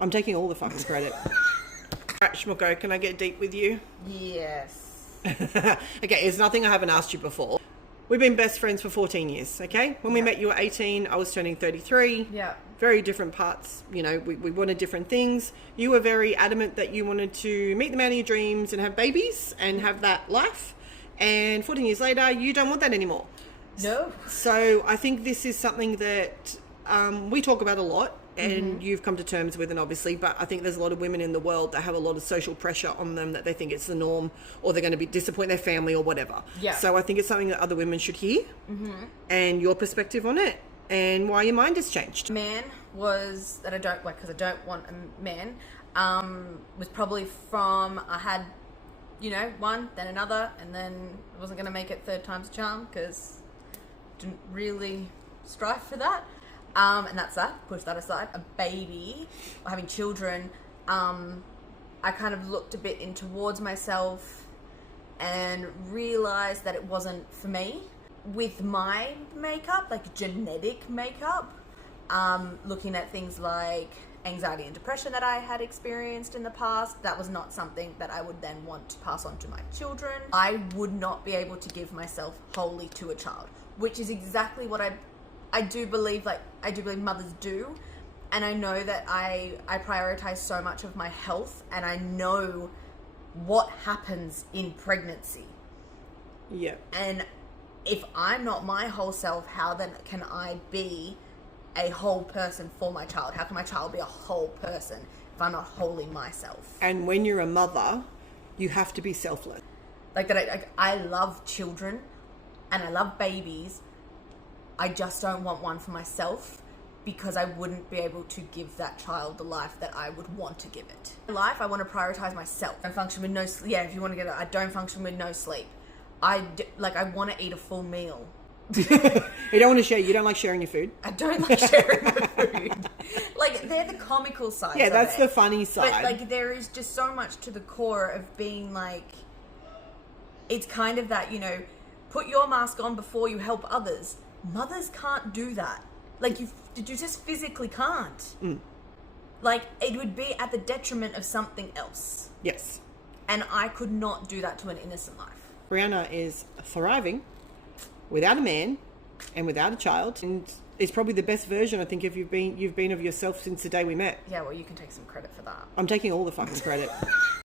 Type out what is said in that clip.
I'm taking all the fucking credit. Right, Schmucko, can I get deep with you? Yes. Okay, there's nothing I haven't asked you before. We've been best friends for 14 years, okay? When we met, you were 18. I was turning 33. Yeah. Very different parts. You know, we wanted different things. You were very adamant that you wanted to meet the man of your dreams and have babies and have that life. And 14 years later, you don't want that anymore. No. So I think this is something that we talk about a lot and you've come to terms with, and obviously, but I think there's a lot of women in the world that have a lot of social pressure on them that they think it's the norm, or they're going to be disappoint their family or whatever. Yeah. So I think it's something that other women should hear and your perspective on it and why your mind has changed. Man was that I don't like because I don't want a man. Was probably from I had, one, then another, and then I wasn't going to make it third time's a charm because didn't really strive for that. And that's that. Push that aside. A baby, or having children, I kind of looked a bit in towards myself and realized that it wasn't for me. With my makeup, like genetic makeup, looking at things like anxiety and depression that I had experienced in the past, that was not something that I would then want to pass on to my children. I would not be able to give myself wholly to a child, which is exactly what I do believe mothers do. And I know that I prioritize so much of my health, and I know what happens in pregnancy. Yeah. And if I'm not my whole self, how then can I be a whole person for my child? How can my child be a whole person if I'm not wholly myself? And when you're a mother, you have to be selfless. Like that, I love children and I love babies. I just don't want one for myself because I wouldn't be able to give that child the life that I would want to give it. In life, I want to prioritize myself. I don't function with no sleep. Yeah, if you want to get it, I don't function with no sleep. I want to eat a full meal. You don't want to share. You don't like sharing your food. I don't like sharing the food. Like, they're the comical sides. Yeah, that's of it. the funny side. But like, there is just so much to the core of being like, it's kind of that, put your mask on before you help others. Mothers can't do that. Like, you just physically can't. Like, it would be at the detriment of something else. Yes. And I could not do that to an innocent life. Brianna is thriving without a man and without a child, and is probably the best version, I think, if you've been of yourself since the day we met. Yeah, well, you can take some credit for that. I'm taking all the fucking credit.